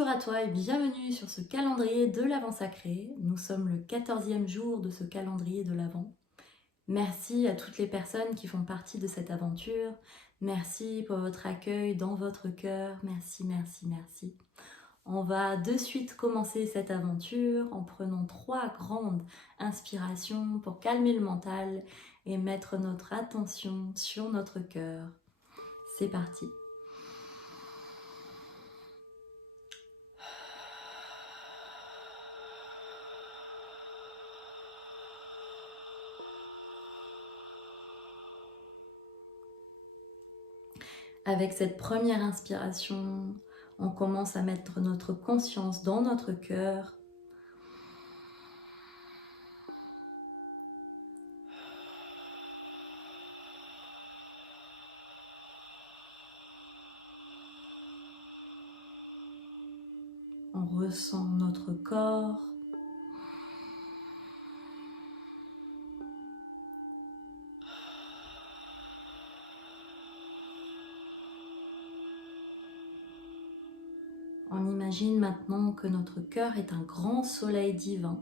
Bonjour à toi et bienvenue sur ce calendrier de l'Avent sacré. Nous sommes le 14e jour de ce calendrier de l'Avent. Merci à toutes les personnes qui font partie de cette aventure. Merci pour votre accueil dans votre cœur. Merci, merci, merci. On va de suite commencer cette aventure en prenant 3 grandes inspirations pour calmer le mental et mettre notre attention sur notre cœur. C'est parti. Avec cette première inspiration, on commence à mettre notre conscience dans notre cœur. On ressent notre corps. On imagine maintenant que notre cœur est un grand soleil divin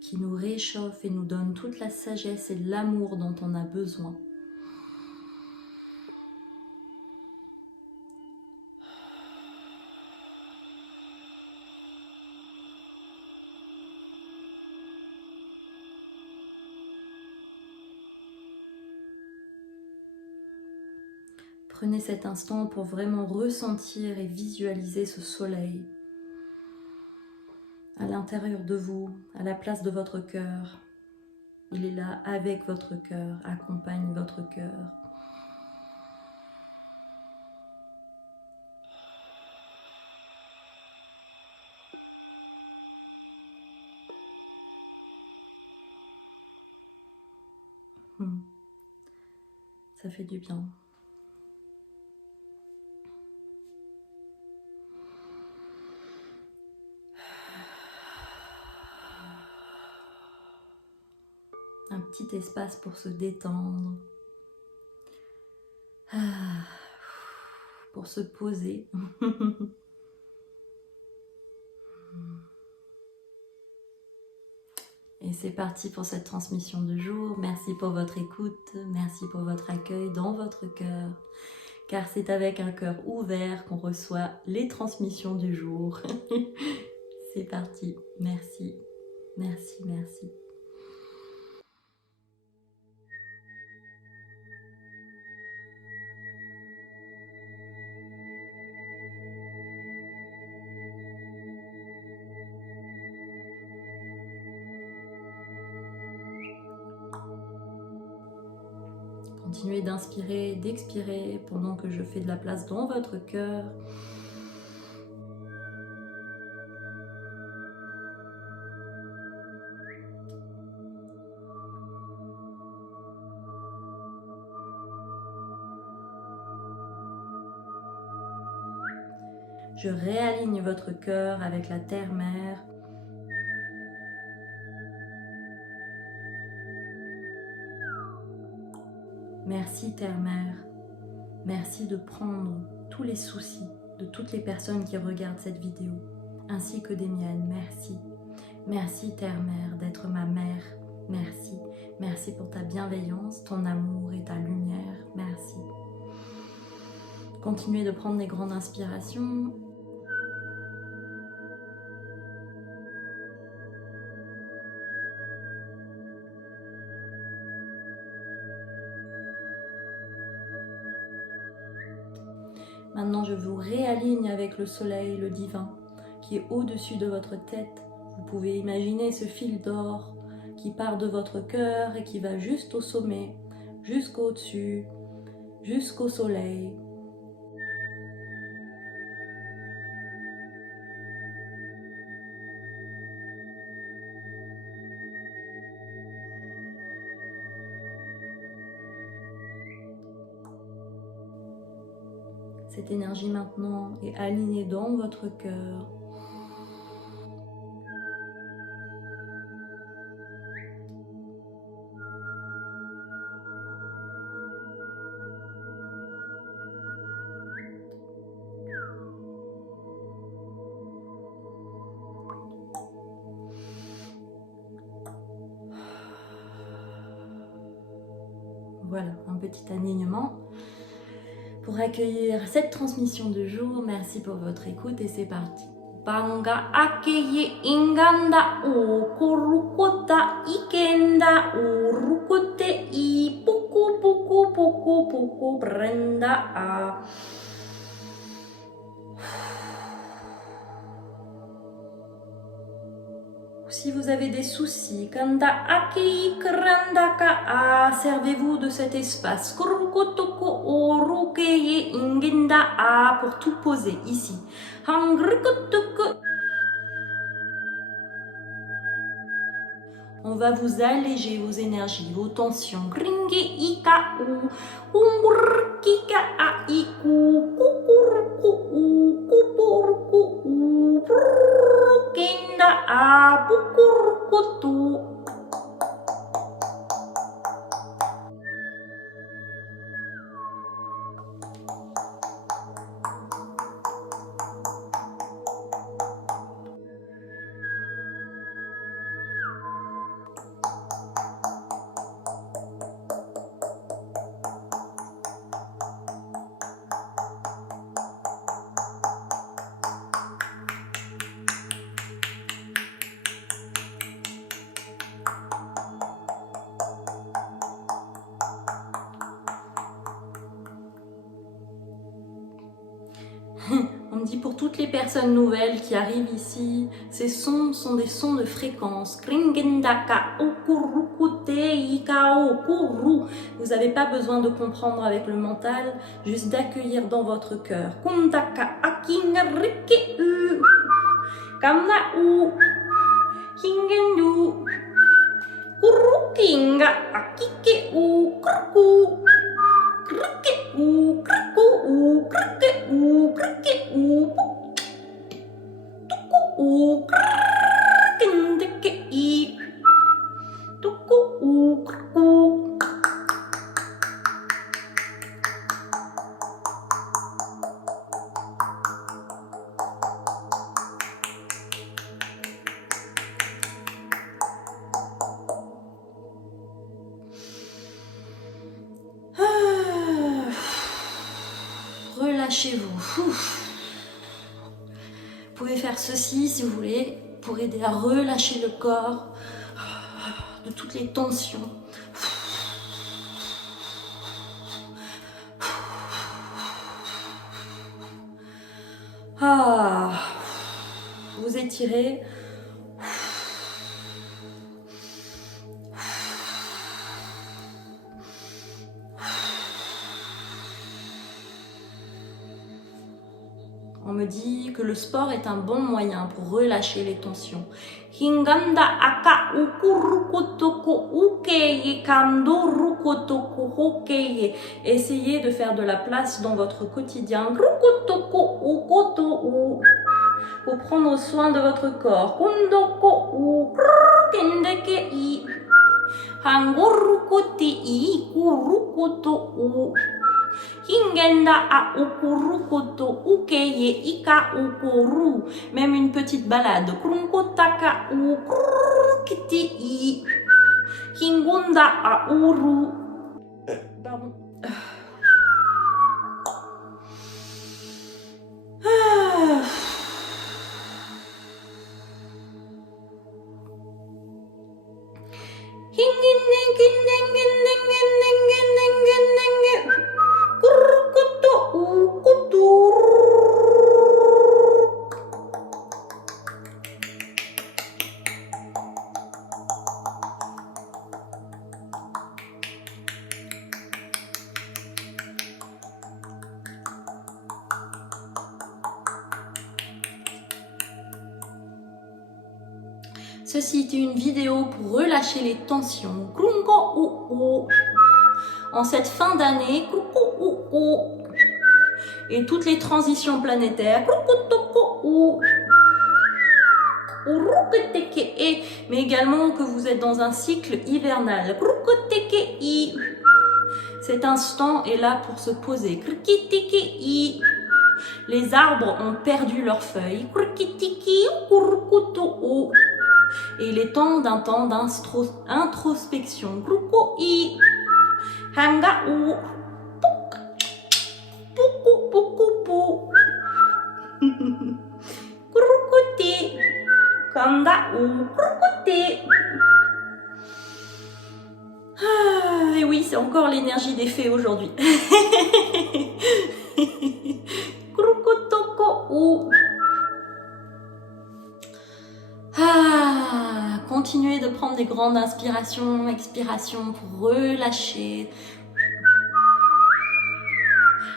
qui nous réchauffe et nous donne toute la sagesse et l'amour dont on a besoin. Prenez cet instant pour vraiment ressentir et visualiser ce soleil à l'intérieur de vous, à la place de votre cœur. Il est là avec votre cœur, accompagne votre cœur. Ça fait du bien. Un petit espace pour se détendre, pour se poser. Et c'est parti pour cette transmission du jour. Merci pour votre écoute, merci pour votre accueil dans votre cœur, car c'est avec un cœur ouvert qu'on reçoit les transmissions du jour. C'est parti, merci, merci, merci. Continuez d'inspirer, d'expirer pendant que je fais de la place dans votre cœur. Je réaligne votre cœur avec la terre-mère. Merci terre-mère. Merci de prendre tous les soucis de toutes les personnes qui regardent cette vidéo, ainsi que des miennes. Merci. Merci terre-mère d'être ma mère. Merci. Merci pour ta bienveillance, ton amour et ta lumière. Merci. Continuez de prendre des grandes inspirations. Maintenant, je vous réaligne avec le soleil, le divin, qui est au-dessus de votre tête. Vous pouvez imaginer ce fil d'or qui part de votre cœur et qui va juste au sommet, jusqu'au-dessus, jusqu'au soleil. Cette énergie maintenant est alignée dans votre cœur. Voilà, un petit alignement pour accueillir cette transmission de jour. Merci pour votre écoute et c'est parti. Banga akeye inganda o korukota ikenda o rukote I poko poko poko poko brenda a. Si vous avez des soucis, kanda akei krandaka a, servez-vous de cet espace. Korukotoko o rukeye ingenda a pour tout poser ici. Hangrikotoko. On va vous alléger vos énergies, vos tensions. Ringe ika u, umurkika a iku, kukuruku u, kupuruku u, kenda a, pukurukutu. On me dit pour toutes les personnes nouvelles qui arrivent ici, ces sons sont des sons de fréquence. Vous n'avez pas besoin de comprendre avec le mental, juste d'accueillir dans votre cœur. Relâchez-vous. Vous pouvez faire ceci si vous voulez pour aider à relâcher le corps de toutes les tensions. Vous étirez. On me dit que le sport est un bon moyen pour relâcher les tensions. Hinganda aka ukurukotoko ukeye kando rukotoko hokeye. Essayez de faire de la place dans votre quotidien. Rukotoko ukoto u. Pour prendre soin de votre corps. Kondoko u kendeke i. Hangorukoti i kurukoto u. Hingenda a ukurukoto ukeye ika ukoru. Même une petite balade. Krunkotaka u krukiti i. Hingunda a uru. Pardon. Ceci est une vidéo pour relâcher les tensions. En cette fin d'année, et toutes les transitions planétaires, mais également que vous êtes dans un cycle hivernal. Cet instant est là pour se poser. Les arbres ont perdu leurs feuilles. Et il est temps d'un temps d'introspection. Hanga ou. Poukou poukou pou. Kurukuti. Kanda ou. Kurukuti. Et oui, c'est encore l'énergie des fées aujourd'hui. Kurukutoko ou. Continuez de prendre des grandes inspirations, expirations pour relâcher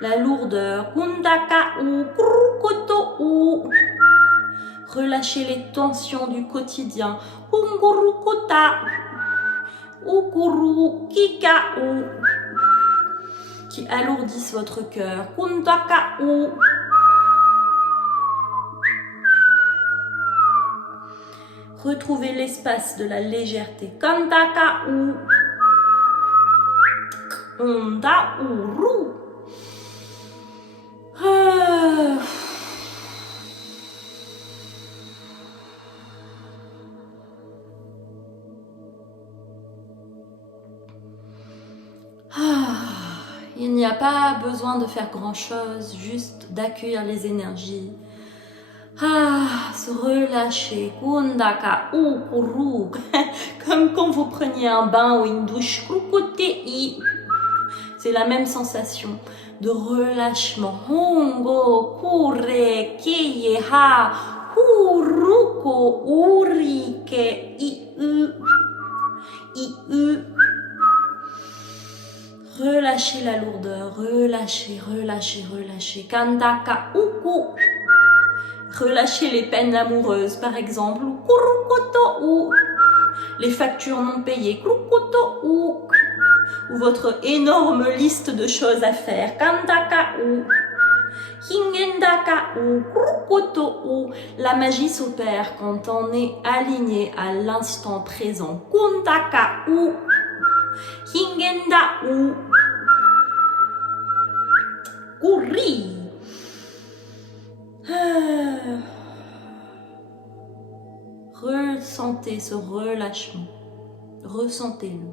la lourdeur. Kundaka ou. Kurukoto ou. Relâchez les tensions du quotidien. Kungurukota. Ukuru kika ou. Qui alourdissent votre cœur. Kundaka ou. Retrouvez l'espace de la légèreté. Kandaka ou. Onda ou ru. Il n'y a pas besoin de faire grand-chose, juste d'accueillir les énergies. Se relâcher. Kundaka ou kuru. Comme quand vous preniez un bain ou une douche. Krukutei. C'est la même sensation de relâchement. Hongo kure kiye ha. Kuruko urike iu. Iu. Relâchez la lourdeur, relâchez, relâchez, relâchez. Kandaka uku. Relâchez les peines amoureuses, par exemple. Kurukoto ou. Les factures non payées. Kurukoto ou. Ou votre énorme liste de choses à faire. Kandaka ou. Hingendaka ou. Kurukoto ou. La magie s'opère quand on est aligné à l'instant présent. Kundaka ou. Hingenda ou. Kuri. Ressentez ce relâchement. Ressentez-le.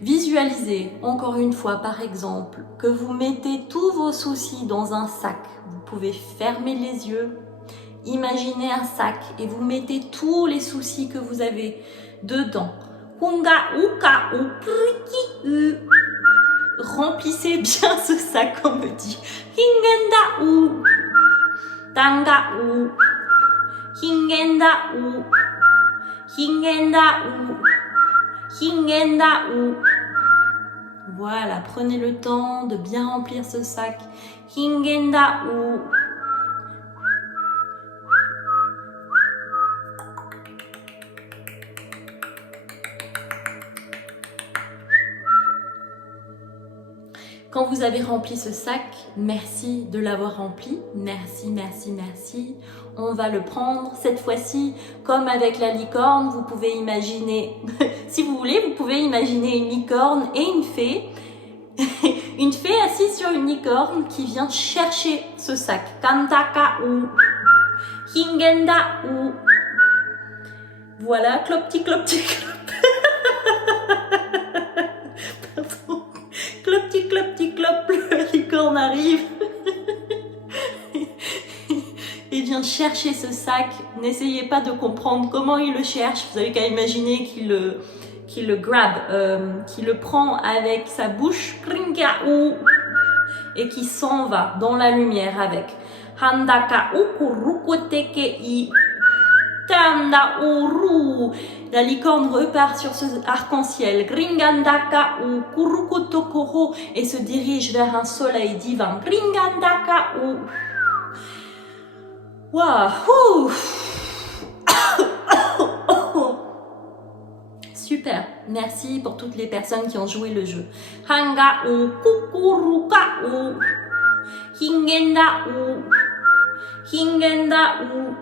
Visualisez, encore une fois par exemple, que vous mettez tous vos soucis dans un sac. Vous pouvez fermer les yeux. Imaginez un sac et vous mettez tous les soucis que vous avez dedans. Kunga uka ou kriki u. Remplissez bien ce sac, on me dit. Hingenda ou. Tanga ou. Hingenda ou. Hingenda ou. Hingenda ou. Voilà, prenez le temps de bien remplir ce sac. Hingenda ou. Quand vous avez rempli ce sac, merci de l'avoir rempli. Merci, merci, merci. On va le prendre cette fois-ci, comme avec la licorne, vous pouvez imaginer, si vous voulez, vous pouvez imaginer une licorne et une fée. Une fée assise sur une licorne qui vient chercher ce sac. Kantaka ou. Hingenda ou. Voilà, clopti, clopti, clop. Pardon. Clopti, clopti, clop, la licorne arrive. Et vient chercher ce sac. N'essayez pas de comprendre comment il le cherche. Vous avez qu'à imaginer qu'il le grab, qu'il le prend avec sa bouche. Et qui s'en va dans la lumière avec. Handaka ukurukoteke. Tanda uru. La licorne repart sur ce arc-en-ciel. Gringandaka ou kurukotokoro et se dirige vers un soleil divin. Gringandaka ou. Waouh. Super. Merci pour toutes les personnes qui ont joué le jeu. Hanga ou kukuruka ou. Hingenda ou. Hingenda ou.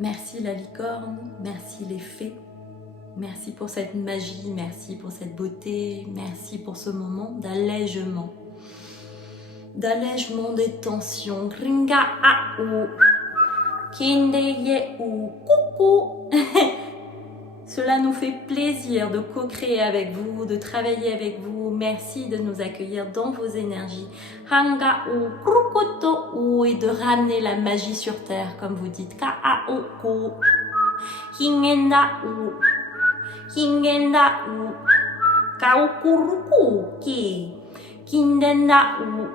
Merci la licorne, merci les fées, merci pour cette magie, merci pour cette beauté, merci pour ce moment d'allègement. D'allègement des tensions. Ringa a ou. Kinde ye ou. Coucou. Cela nous fait plaisir de co-créer avec vous, de travailler avec vous. Merci de nous accueillir dans vos énergies. Hanga ou krukoto ou et de ramener la magie sur terre, comme vous dites. Ka a o ko. Hingenda ou. Hingenda ou. Kaukuruku ki. Kindenda ou.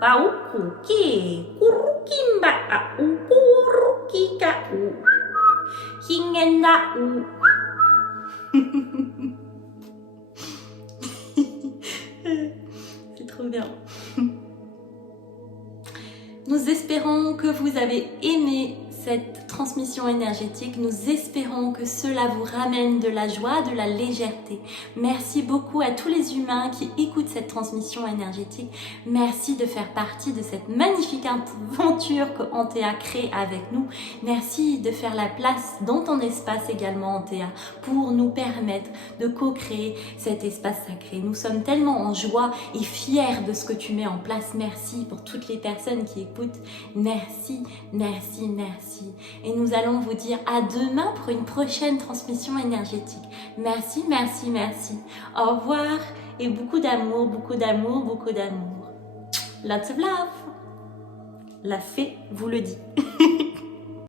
Pauku ki. Kurukimba a u. Kurukika u. Hingenda ou. C'est trop bien. Nous espérons que vous avez aimé cette transmission énergétique. Nous espérons que cela vous ramène de la joie, de la légèreté. Merci beaucoup à tous les humains qui écoutent cette transmission énergétique. Merci de faire partie de cette magnifique aventure que Antea crée avec nous. Merci de faire la place dans ton espace également, Antea, pour nous permettre de co-créer cet espace sacré. Nous sommes tellement en joie et fiers de ce que tu mets en place. Merci pour toutes les personnes qui écoutent. Merci, merci, merci. Et nous allons vous dire à demain pour une prochaine transmission énergétique. Merci, merci, merci. Au revoir et beaucoup d'amour, beaucoup d'amour, beaucoup d'amour. Lots of love. La fée vous le dit.